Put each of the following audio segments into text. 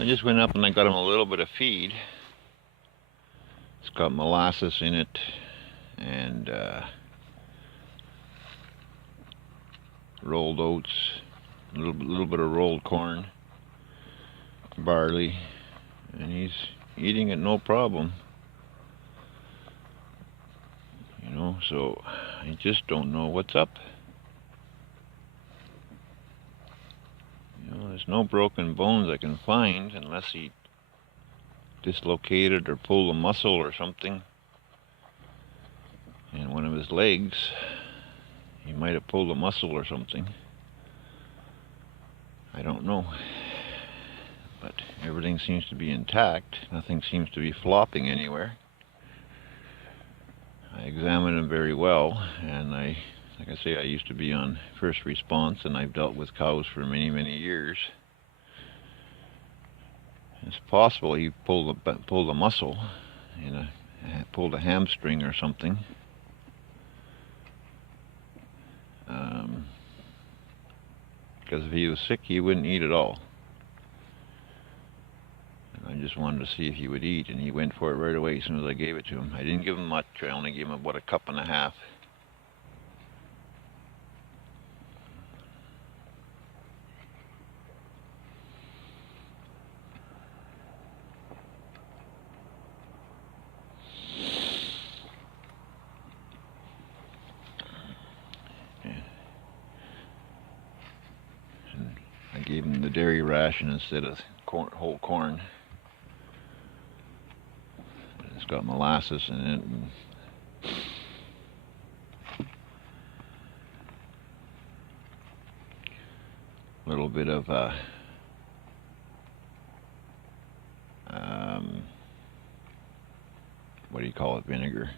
I just went up and I got him a little bit of feed. It's got molasses in it and rolled oats, a little bit of rolled corn, barley, and he's eating it no problem. You know, so I just don't know what's up. You know, there's no broken bones I can find unless he dislocated or pulled a muscle or something in one of his legs. He might have pulled a muscle or something. I don't know. But everything seems to be intact. Nothing seems to be flopping anywhere. I examined him very well, and like I say, I used to be on first response, and I've dealt with cows for many, many years. It's possible he pulled a muscle, pulled a hamstring or something. Because if he was sick, he wouldn't eat at all. And I just wanted to see if he would eat, and he went for it right away as soon as I gave it to him. I didn't give him much. I only gave him about a cup and a half. I gave him the dairy ration instead of whole corn. It's got molasses in it. And a little bit of what do you call it? Vinegar.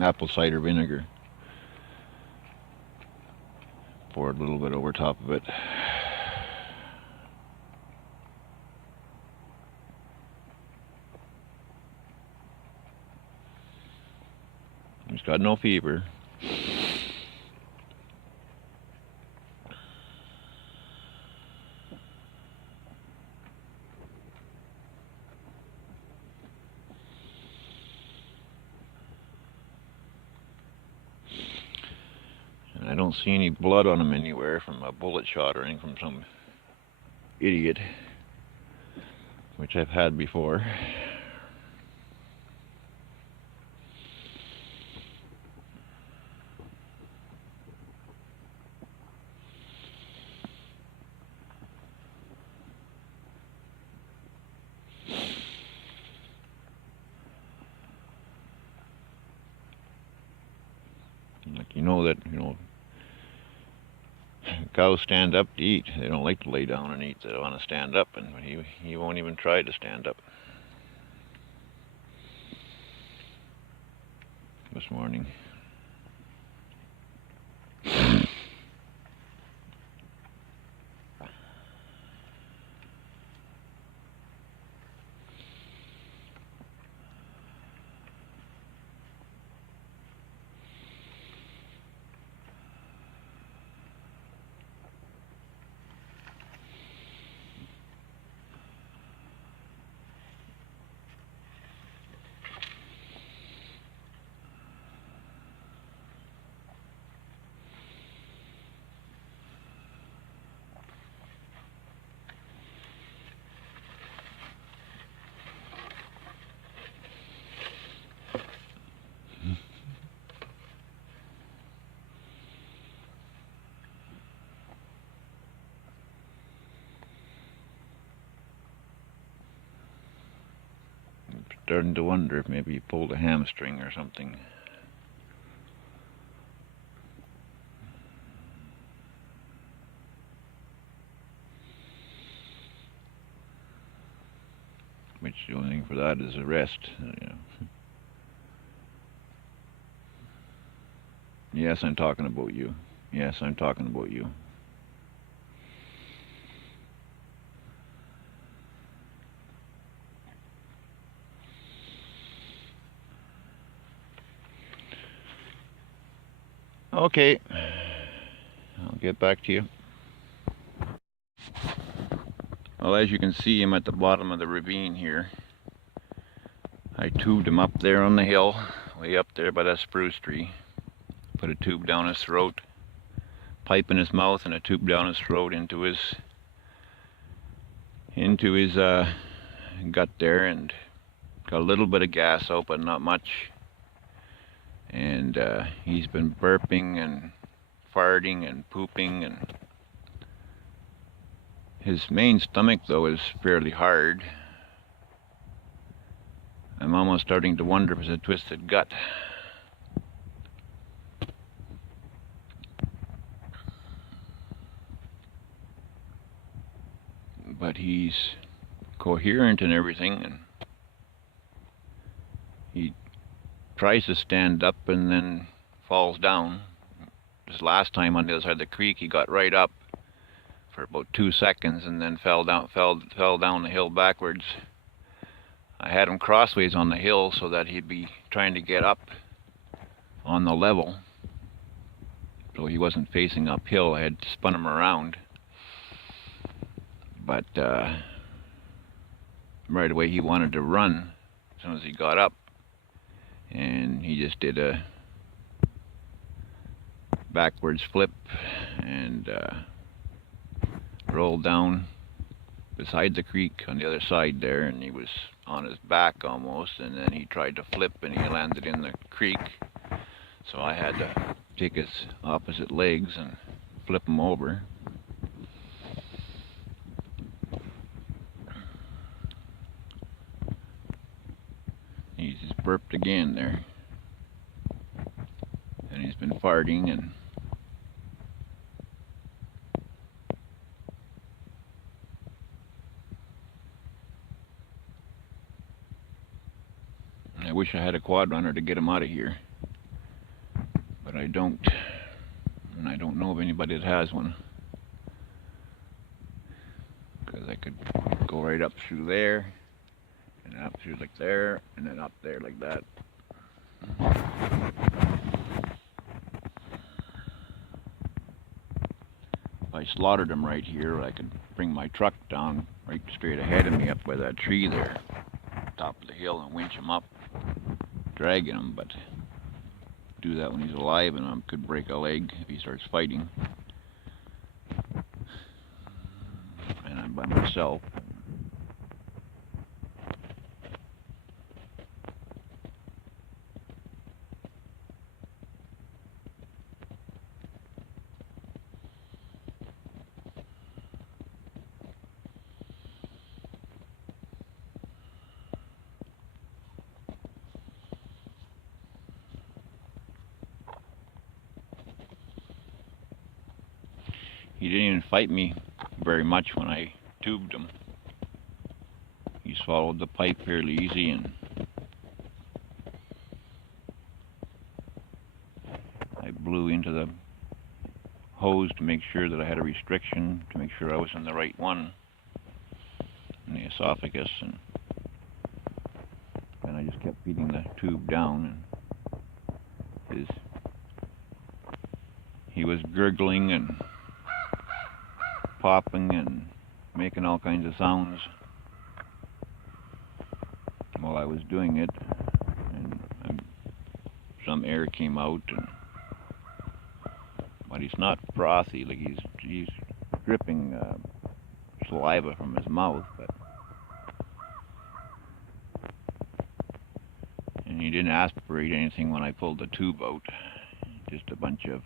Apple cider vinegar. Poured a little bit over top of it. He's got no fever. And I don't see any blood on him anywhere from a bullet shot or anything from some idiot, which I've had before. Like, cows stand up to eat. They don't like to lay down and eat. They want to stand up, and he won't even try to stand up. This morning. Starting to wonder if maybe he pulled a hamstring or something. Which the only thing for that is a rest. Yes, I'm talking about you. Yes, I'm talking about you. Okay. I'll get back to you. Well, as you can see, I'm at the bottom of the ravine here. I tubed him up there on the hill, way up there by that spruce tree. Put a tube down his throat, pipe in his mouth, and a tube down his throat into his gut there, and got a little bit of gas out, but not much. And he's been burping and farting and pooping, and his main stomach though is fairly hard. I'm almost starting to wonder if it's a twisted gut. But he's coherent and everything, and he tries to stand up and then falls down. This last time on the other side of the creek, he got right up for about 2 seconds and then fell down the hill backwards. I had him crossways on the hill so that he'd be trying to get up on the level, so he wasn't facing uphill. I had spun him around, but right away he wanted to run as soon as he got up, and he just did a backwards flip and rolled down beside the creek on the other side there, and he was on his back almost, and then he tried to flip and he landed in the creek, so I had to take his opposite legs and flip him over. He's just burped again there, and he's been farting, and I wish I had a quad runner to get him out of here, but I don't, and I don't know of anybody that has one, because I could go right up through there, and up through like there, and then up there like that. If I slaughtered him right here, I could bring my truck down right straight ahead of me up by that tree there, top of the hill, and winch him up, dragging him, but do that when he's alive, and I could break a leg if he starts fighting. And I'm by myself. He didn't even fight me very much when I tubed him. He swallowed the pipe fairly easy, and I blew into the hose to make sure that I had a restriction, to make sure I was in the right one, in the esophagus, and then I just kept feeding the tube down, and he was gurgling and popping and making all kinds of sounds while I was doing it, and some air came out, but he's not frothy, like he's dripping saliva from his mouth, and he didn't aspirate anything when I pulled the tube out. Just a bunch of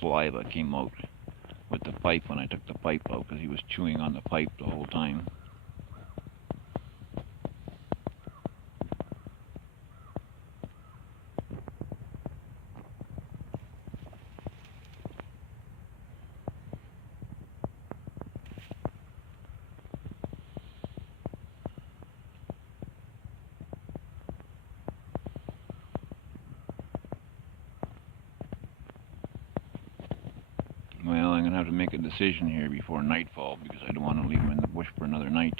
saliva came out with the pipe when I took the pipe out, because he was chewing on the pipe the whole time. Well, I'm going to have to make a decision here before nightfall, because I don't want to leave him in the bush for another night.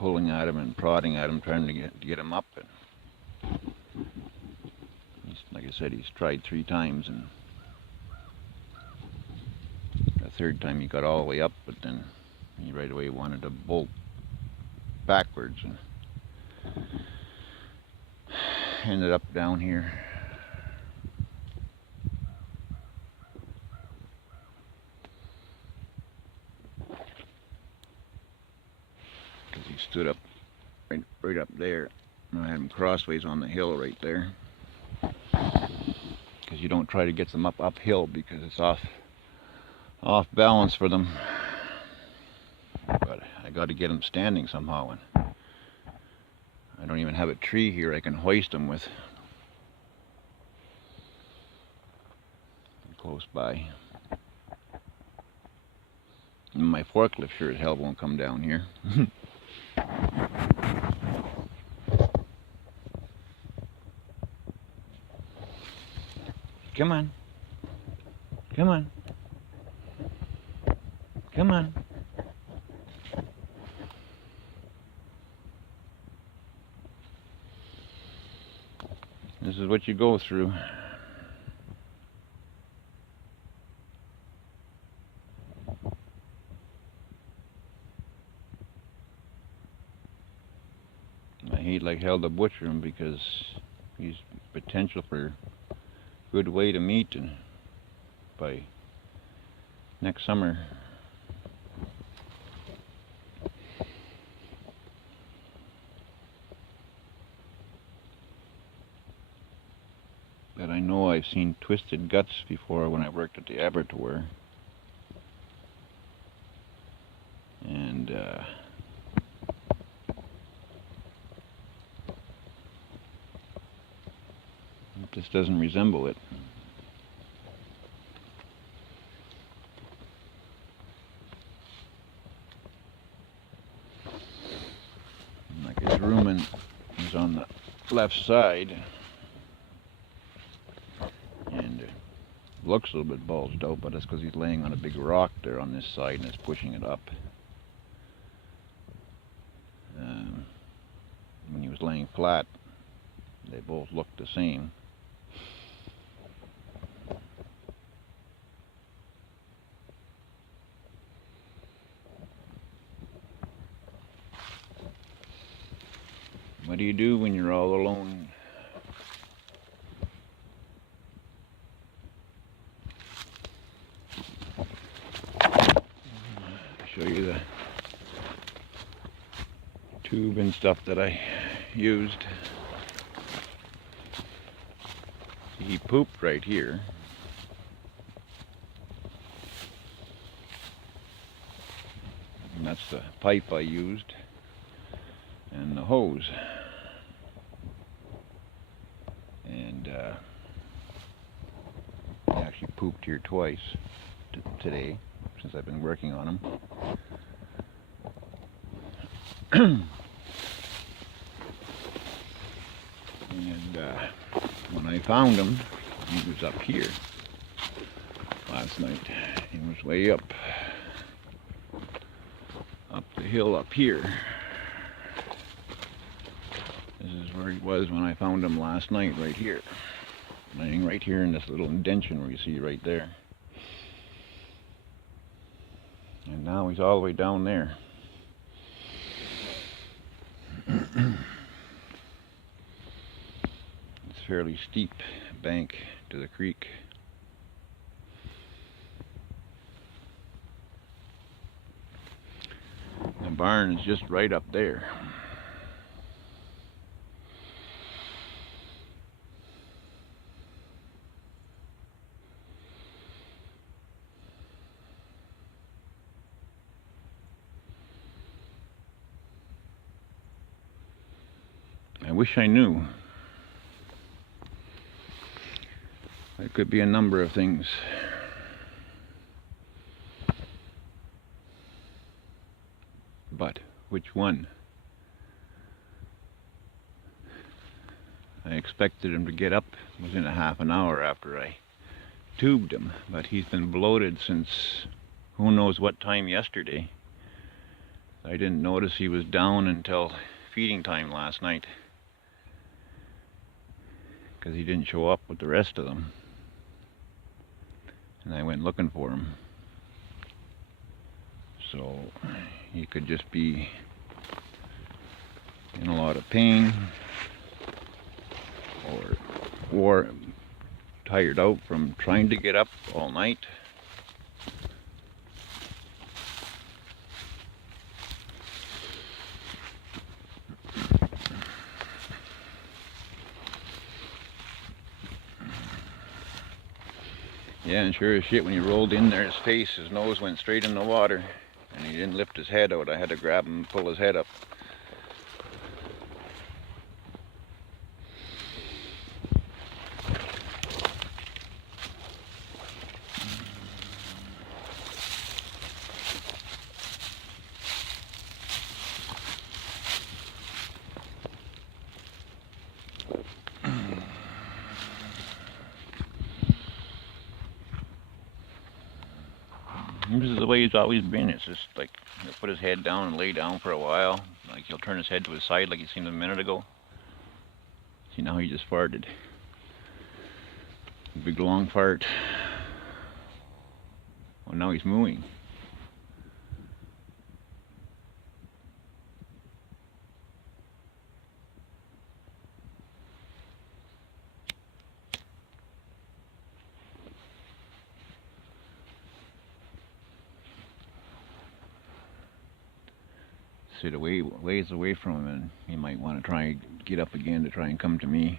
pulling at him and prodding at him, trying to get him up. And like I said, he's tried 3 times, and the 3rd time he got all the way up, but then he right away wanted to bolt backwards and ended up down here. Because he stood up right up there. And I had him crossways on the hill right there. Because you don't try to get them up uphill because it's off balance for them. But I got to get them standing somehow, and I don't even have a tree here I can hoist them with. Close by. And my forklift sure as hell won't come down here. Come on. Come on. Come on. This is what you go through. I hate like hell to butcher him because he's potential for good weight of meat, and by next summer but I know I've seen twisted guts before when I worked at the abattoir, and this doesn't resemble it. Like his rumen is on the left side, and looks a little bit bulged out, but that's because he's laying on a big rock there on this side and it's pushing it up. When he was laying flat, they both looked the same. What do you do when you're all alone? I'll show you the tube and stuff that I used. He pooped right here. And that's the pipe I used and the hose. And he actually pooped here twice today since I've been working on him. And when I found him, he was up here last night. He was way up the hill up here. This is where he was when I found him last night, right here. Laying right here in this little indention where you see right there. And now he's all the way down there. It's a fairly steep bank to the creek. The barn is just right up there. I wish I knew. There could be a number of things. But which one? I expected him to get up within a half an hour after I tubed him, but he's been bloated since who knows what time yesterday. I didn't notice he was down until feeding time last night, because he didn't show up with the rest of them, and I went looking for him. So he could just be in a lot of pain, or tired out from trying to get up all night. Yeah, and sure as shit, when he rolled in there, his nose went straight in the water, and he didn't lift his head out. I had to grab him and pull his head up. This is the way he's always been. It's just like he'll put his head down and lay down for a while. Like he'll turn his head to his side like you seen him a minute ago. See, now he just farted. Big long fart. Well, now he's mooing. Sit away, ways away from him, and he might want to try and get up again to try and come to me.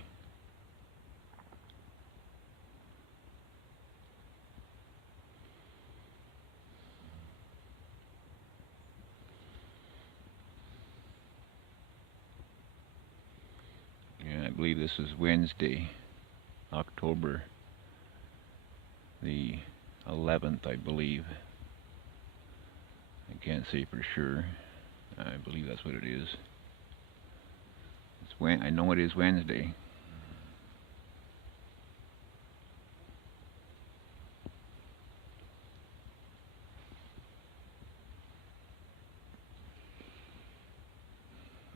Yeah, I believe this is Wednesday, October the 11th, I believe. I can't say for sure. I believe that's what it is. I know it is Wednesday.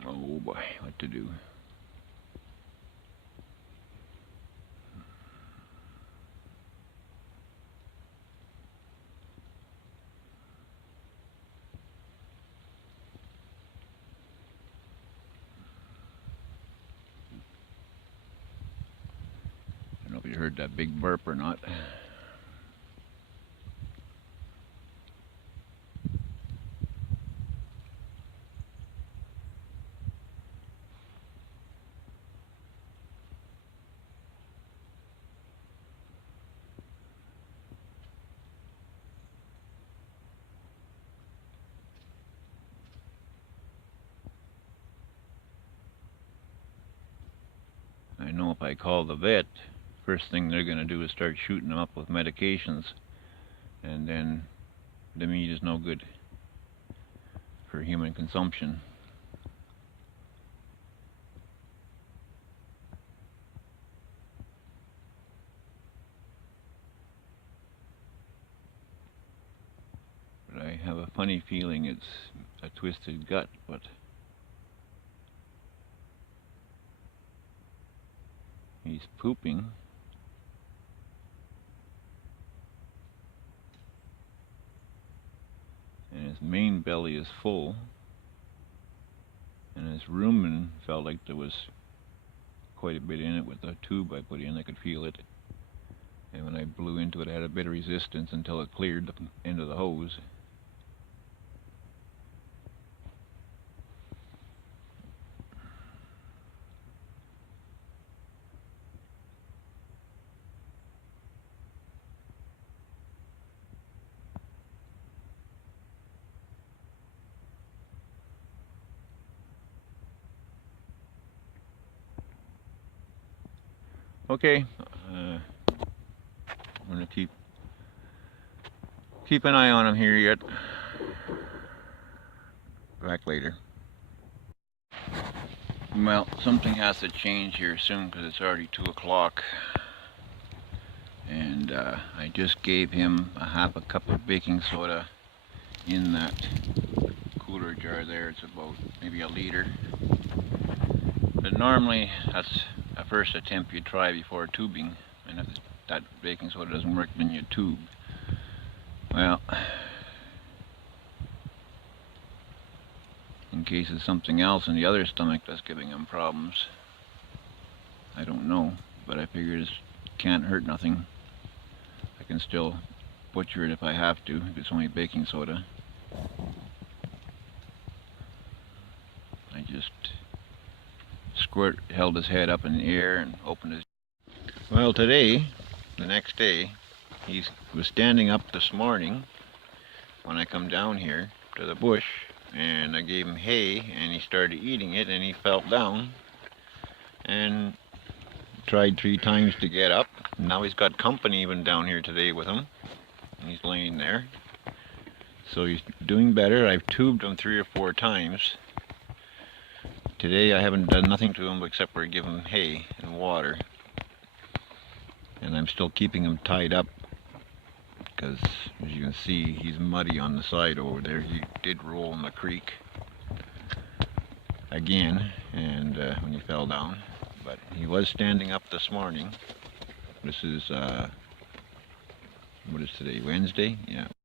Oh boy, what to do? I don't know if you heard that big burp or not. I know if I call the vet, first thing they're going to do is start shooting them up with medications, and then the meat is no good for human consumption. But I have a funny feeling it's a twisted gut, but he's pooping. And his main belly is full. And his rumen felt like there was quite a bit in it with the tube I put in. I could feel it. And when I blew into it, I had a bit of resistance until it cleared the end of the hose. Okay, I'm gonna keep an eye on him here yet. Back later. Well, something has to change here soon because it's already 2 o'clock. And I just gave him a half a cup of baking soda in that cooler jar there. It's about maybe a liter. But normally that's a first attempt you try before tubing, and if that baking soda doesn't work, then you tube. Well, in case it's something else in the other stomach that's giving him problems, I don't know, but I figured it can't hurt nothing. I can still butcher it if I have to, if it's only baking soda. I just held his head up in the air and opened his... Well, today, the next day, he was standing up this morning when I come down here to the bush, and I gave him hay and he started eating it, and he fell down and tried 3 times to get up. Now he's got company even down here today with him, and he's laying there, so he's doing better. I've tubed him 3 or 4 times. Today I haven't done nothing to him except for give him hay and water, and I'm still keeping him tied up because, as you can see, he's muddy on the side over there. He did roll in the creek again, and when he fell down, but he was standing up this morning. This is what is today, Wednesday? Yeah.